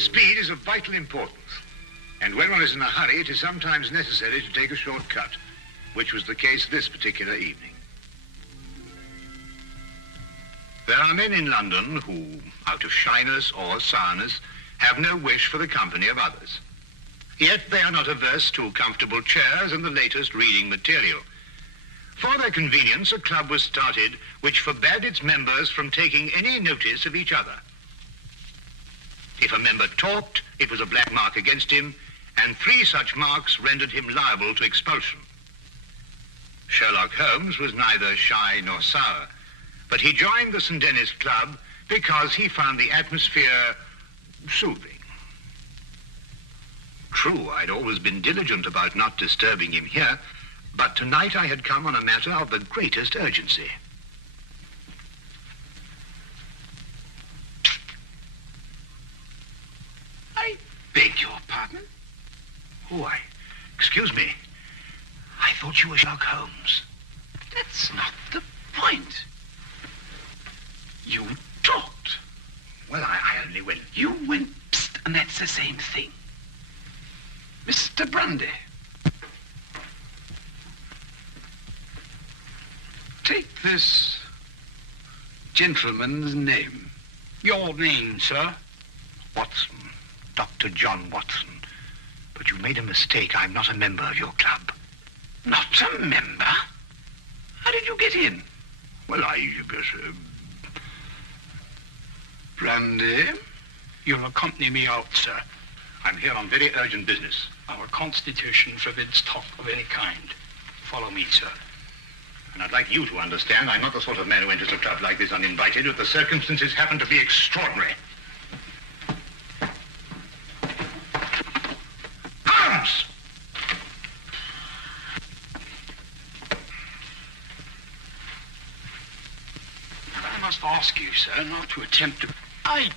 Speed is of vital importance. And when one is in a hurry, it is sometimes necessary to take a short cut, which was the case this particular evening. There are men in London who, out of shyness or sourness, have no wish for the company of others. Yet they are not averse to comfortable chairs and the latest reading material. For their convenience, a club was started which forbade its members from taking any notice of each other. If a member talked, it was a black mark against him, and 3 such marks rendered him liable to expulsion. Sherlock Holmes was neither shy nor sour, but he joined the St. Denis Club because he found the atmosphere soothing. True, I'd always been diligent about not disturbing him here, but tonight I had come on a matter of the greatest urgency. I beg your pardon? Oh, excuse me. I thought you were Sherlock Holmes. That's not the point. You talked. Well, I only went... You went psst, and that's the same thing. Mr. Grundy. Take this gentleman's name. Your name, sir? Watson. Dr. John Watson. But you made a mistake. I'm not a member of your club. Not a member? How did you get in? Well, Brandy? You'll accompany me out, sir. I'm here on very urgent business. Our constitution forbids talk of any kind. Follow me, sir. And I'd like you to understand I'm not the sort of man who enters a club like this uninvited, but the circumstances happen to be extraordinary. Holmes! I must ask you, sir, not to attempt to... I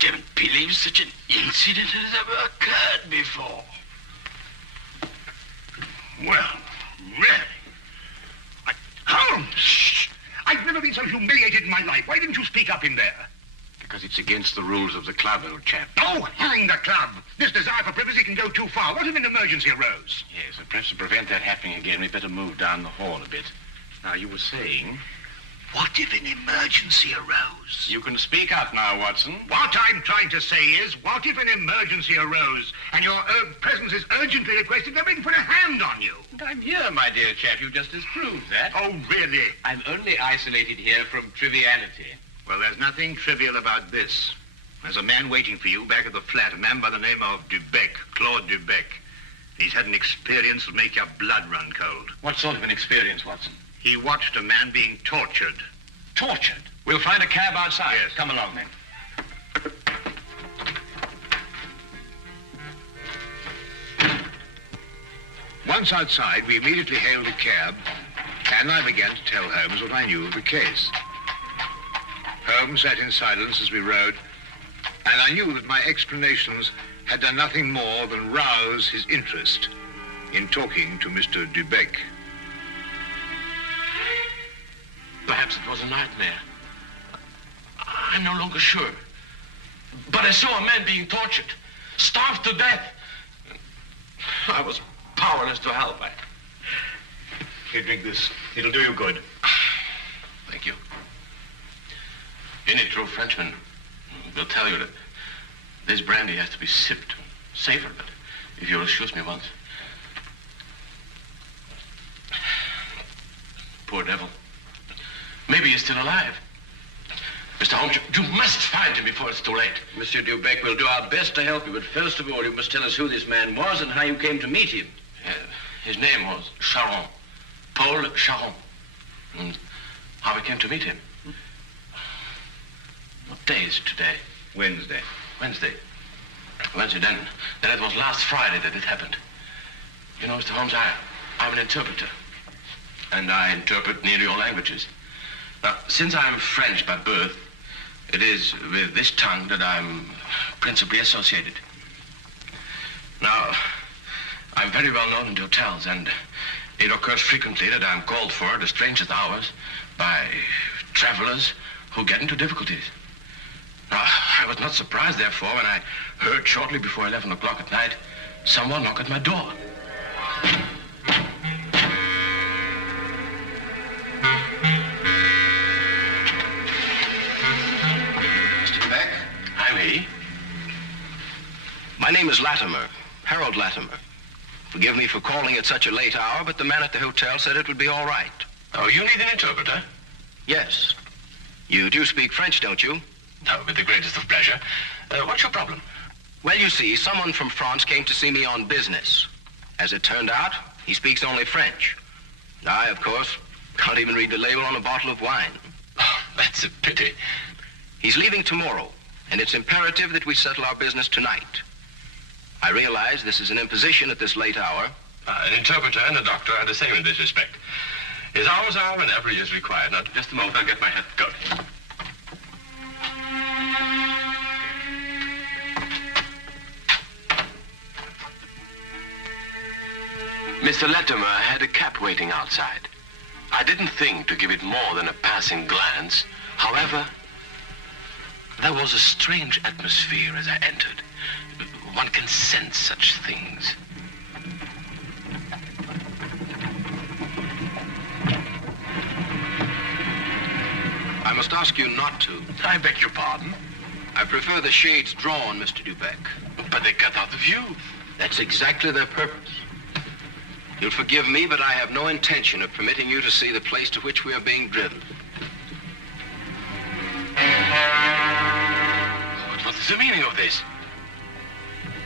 don't believe such an incident has ever occurred before. Well, really? Holmes! Shh! I've never been so humiliated in my life. Why didn't you speak up in there? Because it's against the rules of the club, old chap. Oh, hang the club. This desire for privacy can go too far. What if an emergency arose? Yes, and perhaps to prevent that happening again, we'd better move down the hall a bit. Now, you were saying... What if an emergency arose? You can speak up now, Watson. What I'm trying to say is, what if an emergency arose and your presence is urgently requested? They're ready to put a hand on you. And I'm here, my dear chap. You just disproved that. Oh, really? I'm only isolated here from triviality. Well, there's nothing trivial about this. There's a man waiting for you back at the flat, a man by the name of Dubec, Claude Dubec. He's had an experience that'll make your blood run cold. What sort of an experience, Watson? He watched a man being tortured. Tortured? We'll find a cab outside. Yes. Come along, then. Once outside, we immediately hailed a cab, and I began to tell Holmes what I knew of the case. Holmes sat in silence as we rode, and I knew that my explanations had done nothing more than rouse his interest in talking to Mr. Dubec. Perhaps it was a nightmare. I'm no longer sure. But I saw a man being tortured, starved to death. I was powerless to help. Here, drink this. It'll do you good. Thank you. Any true Frenchman will tell you that this brandy has to be sipped, savored, but if you'll excuse me once. Poor devil. Maybe he's still alive. Mr. Holmes, you must find him before it's too late. Monsieur Dubec, we'll do our best to help you, but first of all, you must tell us who this man was and how you came to meet him. His name was Charon, Paul Charon. And how we came to meet him. What day is it today? Wednesday. Wednesday, then it was last Friday that it happened. You know, Mr. Holmes, I'm an interpreter. And I interpret nearly all languages. Now, since I'm French by birth, it is with this tongue that I'm principally associated. Now, I'm very well known in hotels, and it occurs frequently that I'm called for at the strangest hours by travelers who get into difficulties. Now, I was not surprised, therefore, when I heard shortly before 11 o'clock at night someone knock at my door. Mr. Dubec? I'm he. My name is Latimer, Harold Latimer. Forgive me for calling at such a late hour, but the man at the hotel said it would be all right. Oh, you need an interpreter? Yes. You do speak French, don't you? No, with the greatest of pleasure. What's your problem? Well, you see, someone from France came to see me on business. As it turned out, he speaks only French. I, of course, can't even read the label on a bottle of wine. Oh, that's a pity. He's leaving tomorrow, and it's imperative that we settle our business tonight. I realize this is an imposition at this late hour. An interpreter and a doctor are the same in this respect. His hours are whenever he is required. Now, just a moment, I'll get my hat going. Mr. Latimer had a cab waiting outside. I didn't think to give it more than a passing glance. However, there was a strange atmosphere as I entered. One can sense such things. I must ask you not to. I beg your pardon? I prefer the shades drawn, Mr. Dubec. But they cut out the view. That's exactly their purpose. You'll forgive me, but I have no intention of permitting you to see the place to which we are being driven. What is the meaning of this?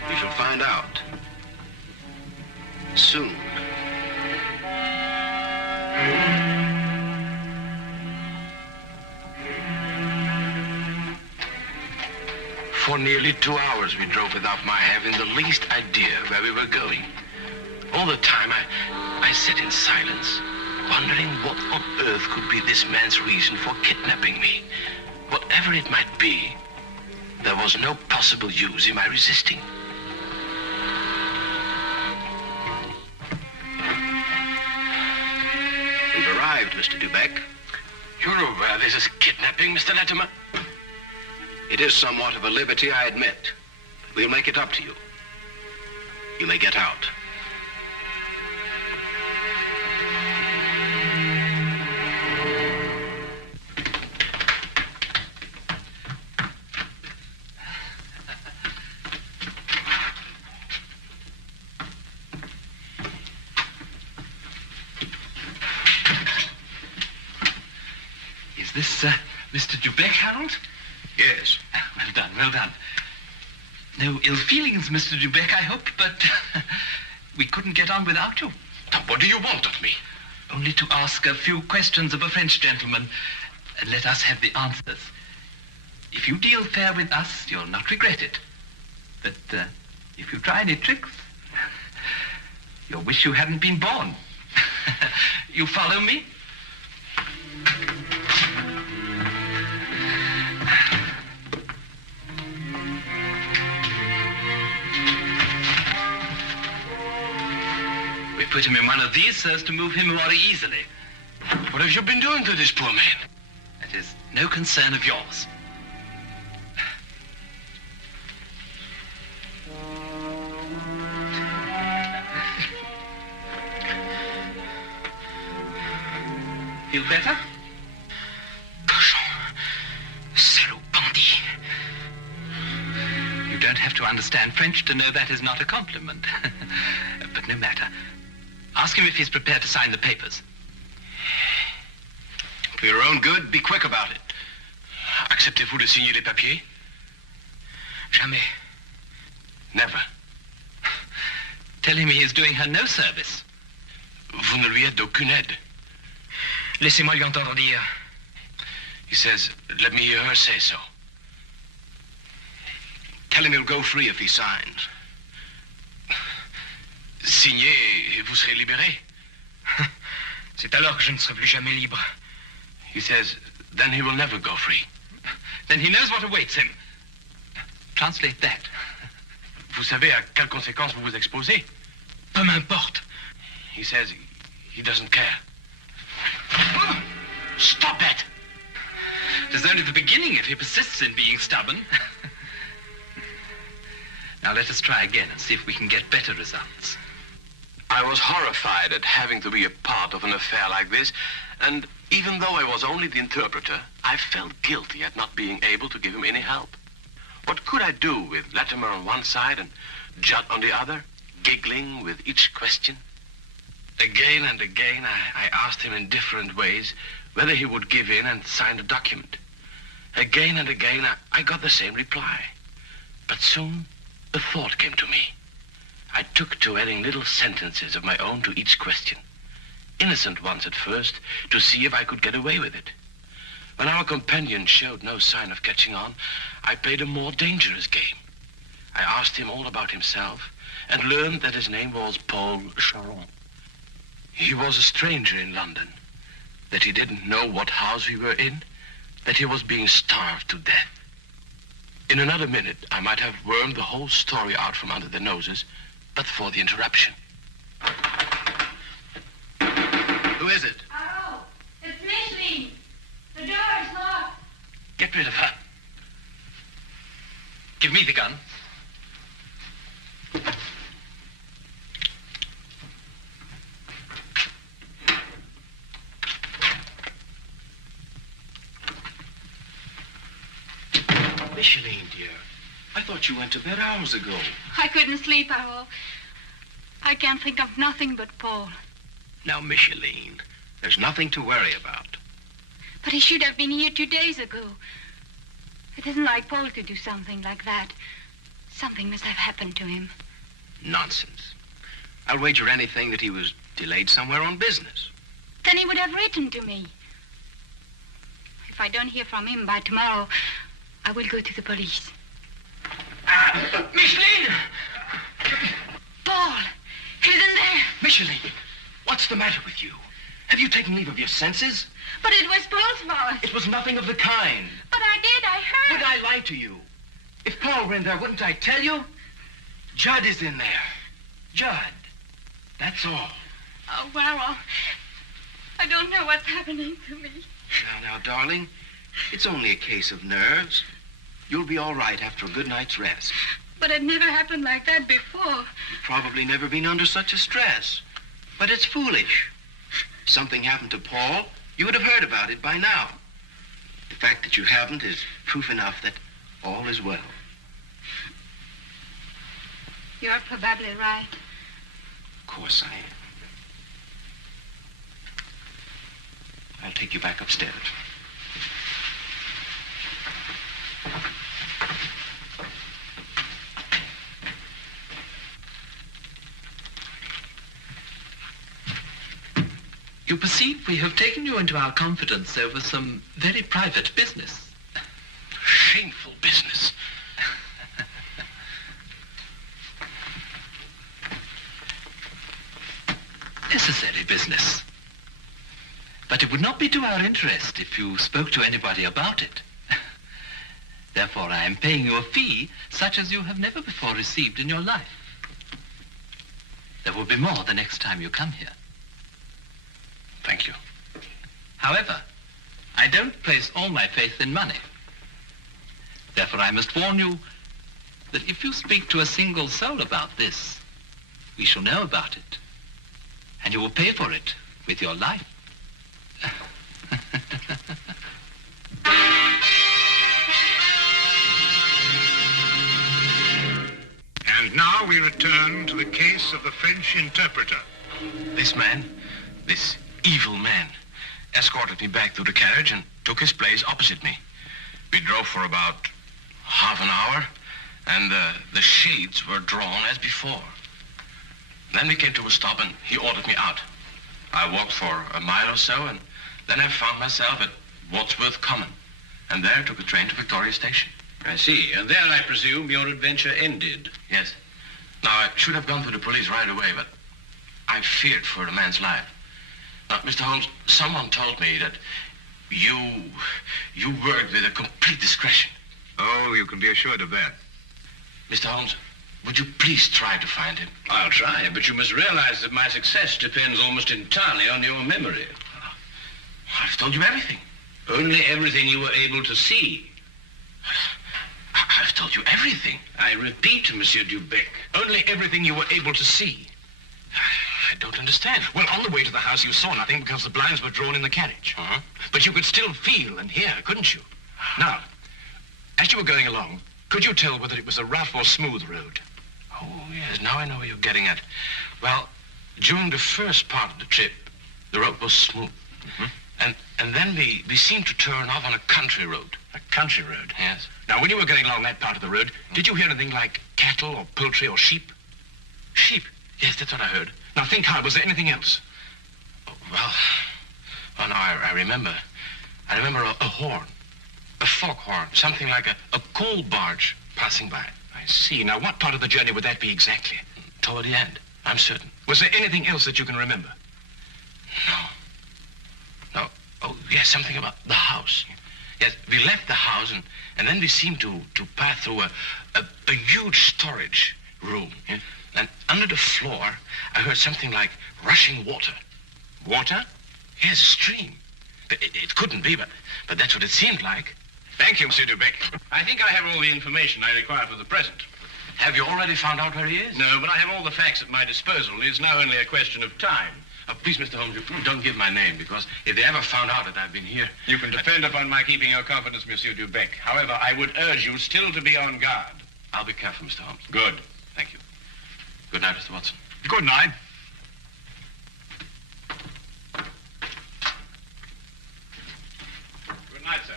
You shall find out. Soon. For nearly 2 hours we drove without my having the least idea where we were going. All the time I sat in silence, wondering what on earth could be this man's reason for kidnapping me. Whatever it might be, there was no possible use in my resisting. We've arrived, Mr. Dubec. You're aware this is kidnapping, Mr. Latimer? It is somewhat of a liberty, I admit. We'll make it up to you. You may get out. Is this Mr. Dubec, Harold? Yes. Well done, well done. No ill feelings, Mr. Dubec, I hope, but we couldn't get on without you. Now, what do you want of me? Only to ask a few questions of a French gentleman and let us have the answers. If you deal fair with us, you'll not regret it. But if you try any tricks, you'll wish you hadn't been born. You follow me? We put him in one of these so as to move him more easily. What have you been doing to this poor man? That is no concern of yours. Feel better? Cochon. Salaud bandit. You don't have to understand French to know that is not a compliment. But no matter. Ask him if he's prepared to sign the papers. For your own good, be quick about it. Acceptez-vous de signer les papiers? Jamais. Never. Tell him he is doing her no service. Vous ne lui êtes d'aucune aide. Laissez-moi lui entendre dire. He says, let me hear her say so. Tell him he'll go free if he signs. Signez et vous serez libéré. C'est alors que je ne serai plus jamais libre. He says, then he will never go free. Then he knows what awaits him. Translate that. Vous savez à quelles conséquences vous vous exposez? Peu m'importe. He says he doesn't care. Stop it! It is only the beginning if he persists in being stubborn. Now let us try again and see if we can get better results. I was horrified at having to be a part of an affair like this, and even though I was only the interpreter, I felt guilty at not being able to give him any help. What could I do with Latimer on one side and Judd on the other, giggling with each question? Again and again, I asked him in different ways whether he would give in and sign the document. Again and again, I got the same reply. But soon, a thought came to me. I took to adding little sentences of my own to each question. Innocent ones at first, to see if I could get away with it. When our companion showed no sign of catching on, I played a more dangerous game. I asked him all about himself and learned that his name was Paul Charon. He was a stranger in London, that he didn't know what house we were in, that he was being starved to death. In another minute, I might have wormed the whole story out from under their noses, but for the interruption. Who is it? Hello, it's Micheline. The door is locked. Get rid of her. Give me the gun. Micheline, dear. I thought you went to bed hours ago. I couldn't sleep at all. I can't think of nothing but Paul. Now, Micheline, there's nothing to worry about. But he should have been here 2 days ago. It isn't like Paul to do something like that. Something must have happened to him. Nonsense. I'll wager anything that he was delayed somewhere on business. Then he would have written to me. If I don't hear from him by tomorrow, I will go to the police. Micheline! Paul! He's in there! Micheline, what's the matter with you? Have you taken leave of your senses? But it was Paul's fault. It was nothing of the kind. But I did, I heard. Would I lie to you? If Paul were in there, wouldn't I tell you? Judd is in there. Judd. That's all. Oh, well, I don't know what's happening to me. Now, darling, it's only a case of nerves. You'll be all right after a good night's rest. But it never happened like that before. You've probably never been under such a stress. But it's foolish. If something happened to Paul, you would have heard about it by now. The fact that you haven't is proof enough that all is well. You're probably right. Of course I am. I'll take you back upstairs. You perceive we have taken you into our confidence over some very private business. Shameful business. Necessary business. But it would not be to our interest if you spoke to anybody about it. Therefore, I am paying you a fee such as you have never before received in your life. There will be more the next time you come here. Thank you. However, I don't place all my faith in money. Therefore, I must warn you that if you speak to a single soul about this, we shall know about it. And you will pay for it with your life. And now we return to the case of the French interpreter. This man, this evil man, escorted me back to the carriage and took his place opposite me. We drove for about half an hour, and the shades were drawn as before. Then we came to a stop, and he ordered me out. I walked for a mile or so, and then I found myself at Wadsworth Common, and there took a train to Victoria Station. I see. And there, I presume, your adventure ended. Yes. Now, I should have gone to the police right away, but I feared for the man's life. Now, Mr. Holmes, someone told me that you worked with a complete discretion. Oh, you can be assured of that. Mr. Holmes, would you please try to find him? I'll try, but you must realize that my success depends almost entirely on your memory. I've told you everything. Only everything you were able to see. I've told you everything. I repeat, Monsieur Dubec. Only everything you were able to see. I don't understand. Well, on the way to the house, you saw nothing because the blinds were drawn in the carriage. Uh-huh. But you could still feel and hear, couldn't you? Now, as you were going along, could you tell whether it was a rough or smooth road? Oh, yes, now I know what you're getting at. Well, during the first part of the trip, the road was smooth. Mm-hmm. And then we seemed to turn off on a country road. A country road? Yes. Now, when you were going along that part of the road, did you hear anything like cattle or poultry or sheep? Sheep? Yes, that's what I heard. Now, think hard. Was there anything else? Oh, well, now I remember. I remember a horn, a foghorn, something like a coal barge passing by. I see. Now, what part of the journey would that be exactly? Toward the end, I'm certain. Was there anything else that you can remember? No. Oh, yes, something about the house. Yes, we left the house, and then we seemed to pass through a huge storage room. Yeah? And under the floor, I heard something like rushing water. Water? Yes, a stream. It couldn't be, but that's what it seemed like. Thank you, Monsieur Dubec. I think I have all the information I require for the present. Have you already found out where he is? No, but I have all the facts at my disposal. It's now only a question of time. Please, Mr. Holmes, you don't give my name, because if they ever found out that I've been here... You can depend upon my keeping your confidence, Monsieur Dubec. However, I would urge you still to be on guard. I'll be careful, Mr. Holmes. Good. Thank you. Good night, Mr. Watson. Good night. Good night, sir.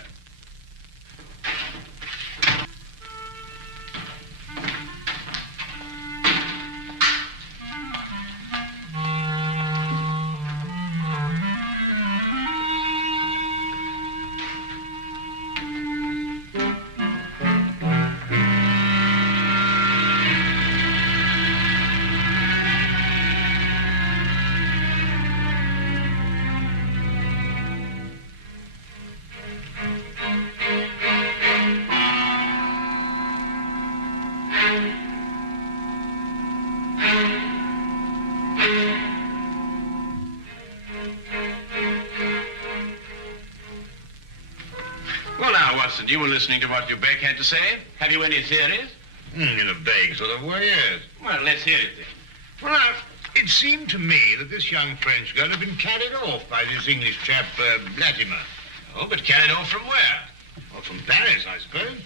Watson, you were listening to what Dubec had to say. Have you any theories? In a vague sort of way, yes. Well, let's hear it then. Well, it seemed to me that this young French girl had been carried off by this English chap, Latimer. Oh, but carried off from where? Well, from Paris, I suppose.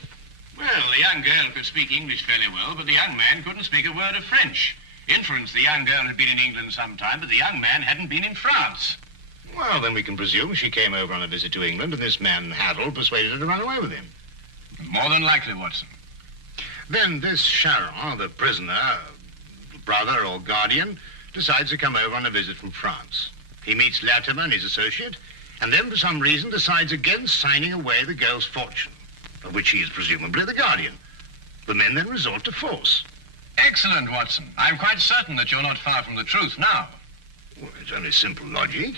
Well, the young girl could speak English fairly well, but the young man couldn't speak a word of French. Inference, the young girl had been in England some time, but the young man hadn't been in France. Well, then we can presume she came over on a visit to England, and this man, Harold, persuaded her to run away with him. More than likely, Watson. Then this Charon, the prisoner, brother or guardian, decides to come over on a visit from France. He meets Latimer and his associate, and then for some reason decides against signing away the girl's fortune, of which he is presumably the guardian. The men then resort to force. Excellent, Watson. I'm quite certain that you're not far from the truth now. Well, it's only simple logic.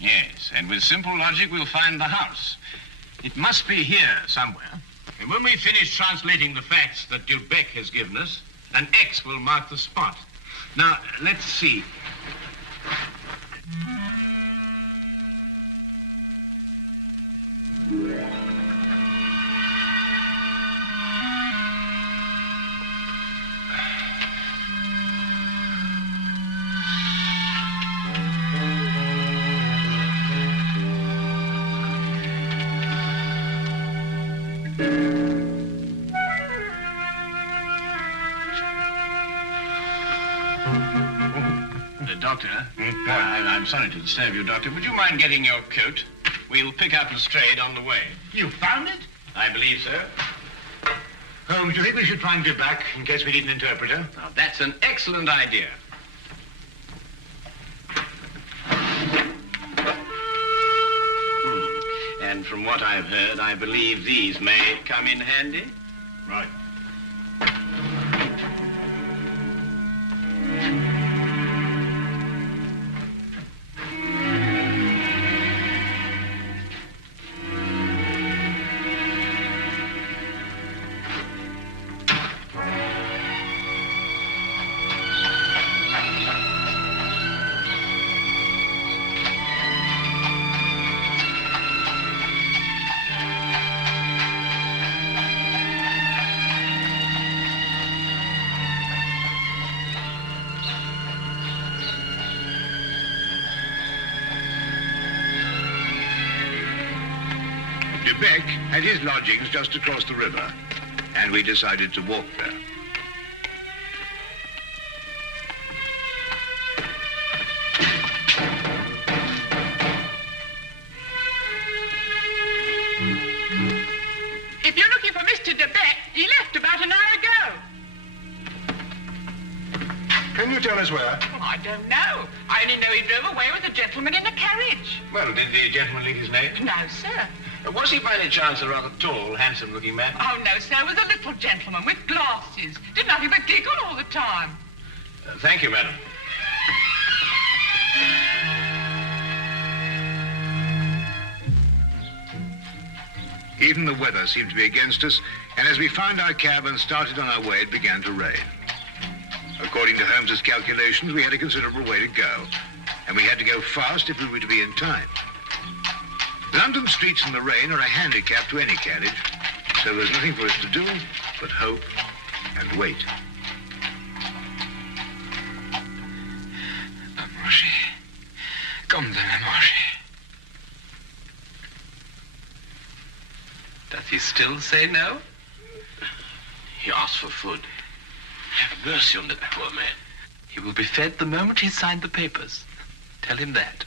Yes, and with simple logic, we'll find the house. It must be here somewhere. And when we finish translating the facts that Dubec has given us, an X will mark the spot. Now, let's see. Doctor, I'm sorry to disturb you, Doctor. Would you mind getting your coat? We'll pick up Lestrade on the way. You found it? I believe so. Holmes, do you think we should try and get back in case we need an interpreter? Now, that's an excellent idea. And from what I've heard, I believe these may come in handy. Right. Dubec had his lodgings just across the river, and we decided to walk there. If you're looking for Mr. Dubec, he left about an hour ago. Can you tell us where? Well, I don't know. I only know he drove away with a gentleman in a carriage. Well, did the gentleman leave his name? No, sir. Was he by any chance a rather tall, handsome-looking man? Oh, no, sir. It was a little gentleman with glasses. Did nothing but giggle all the time. Thank you, madam. Even the weather seemed to be against us, and as we found our cab and started on our way, it began to rain. According to Holmes's calculations, we had a considerable way to go, and we had to go fast if we were to be in time. London streets in the rain are a handicap to any carriage, so there's nothing for us to do but hope and wait. À manger. Comme de la manger. Does he still say no? He asked for food. Have mercy on that poor man. He will be fed the moment he's signed the papers. Tell him that.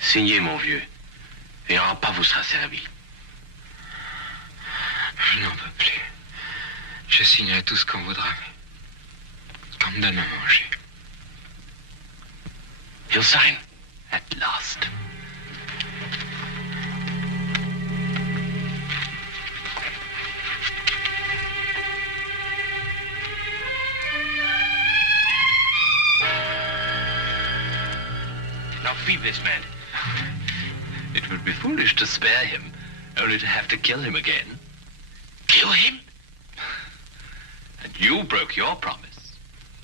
Signez, mon vieux, et un repas vous sera servi. Je n'en peux plus. Je signerai tout ce qu'on voudra, mais qu'on me donne à manger. He'll sign. At last. Now feed this man. It would be foolish to spare him, only to have to kill him again. Kill him? And you broke your promise.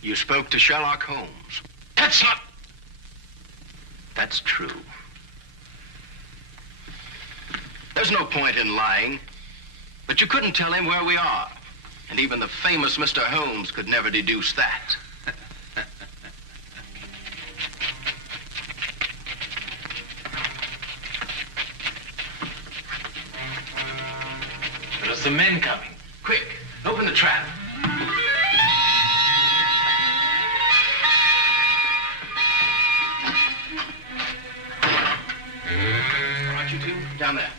You spoke to Sherlock Holmes. That's not... That's true. There's no point in lying. But you couldn't tell him where we are. And even the famous Mr. Holmes could never deduce that. There's the men coming. Quick, open the trap. All right, you two, down there.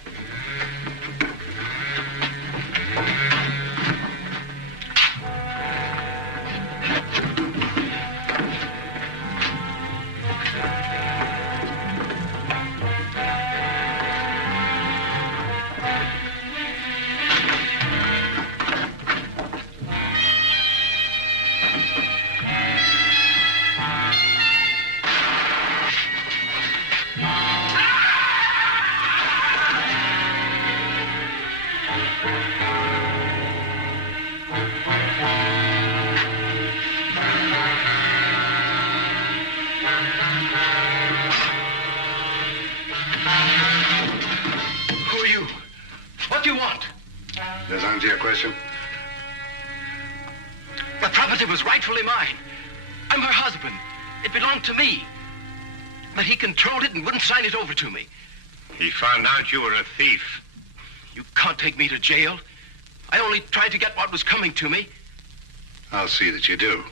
Does that answer your question? The property was rightfully mine. I'm her husband. It belonged to me. But he controlled it and wouldn't sign it over to me. He found out you were a thief. You can't take me to jail. I only tried to get what was coming to me. I'll see that you do.